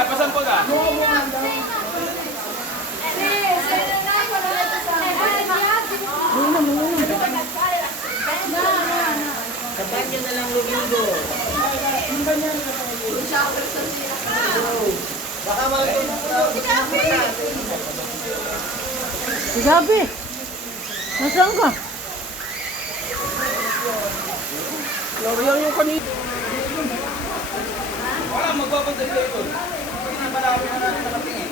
Kuya, pasan po ka? Kapag yun na lang lumigo. Baka Gabi, nasaan ka? Loriyan yung kanito. Wala, magpapadali kayo ito. Hindi marami na natin nakatingin.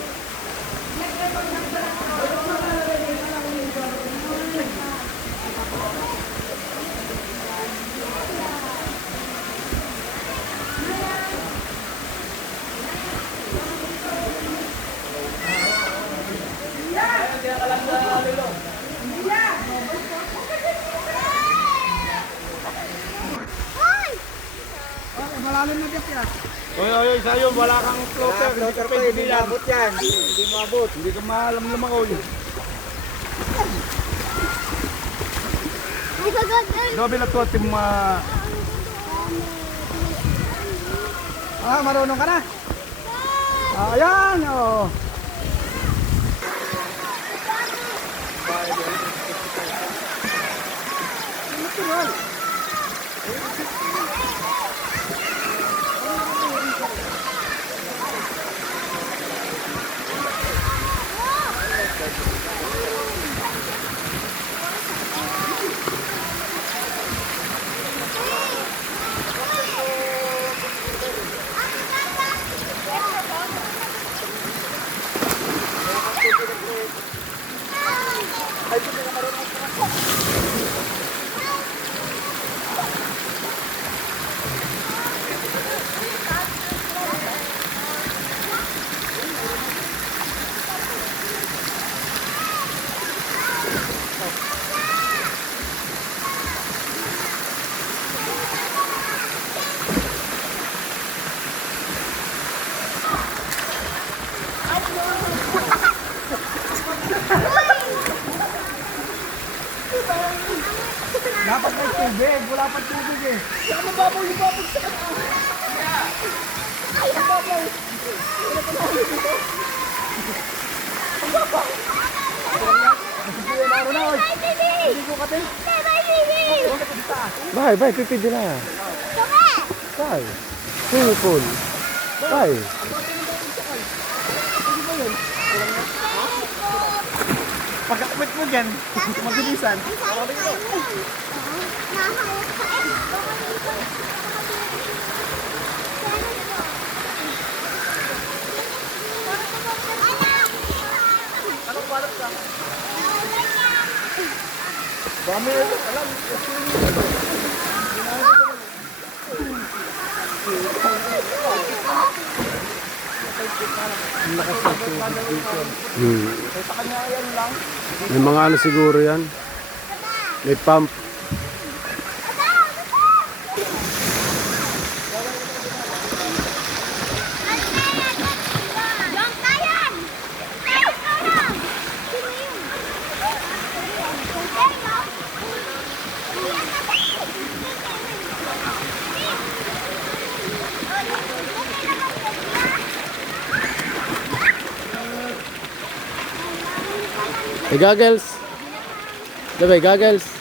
Malalim na dyan. Oy, sa'yo, wala kang floater. Hindi ka pwede hindi mabot yan. Hindi mabot. Hindi ka maalam-lamaw yun. Dobi na to ating Marunong ka na? Ayan, oh. Dapat may tubig, wala pa tubig eh. Yung babaw sa kanila. Ay, yung babaw. Wala pa tubig dito. Ang babaw. Hindi ko katin. Bay, pipili na. Bay. Swimming pool. Bay. pagkakwit mo dyan, mabilisan. Dami ito. Alam. May mga ano siguro yan. May pump. Hey, goggles. Diba, goggles.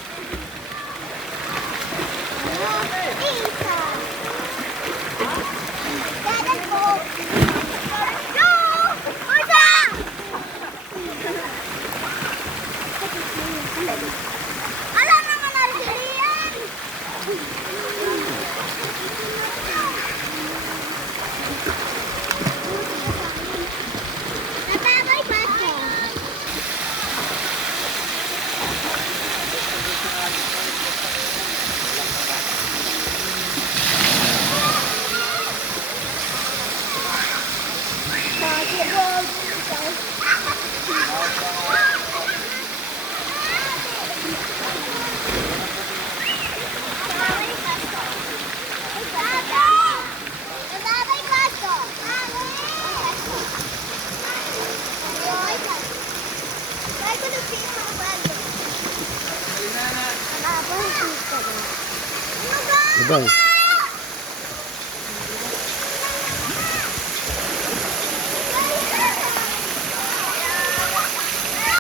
Diba?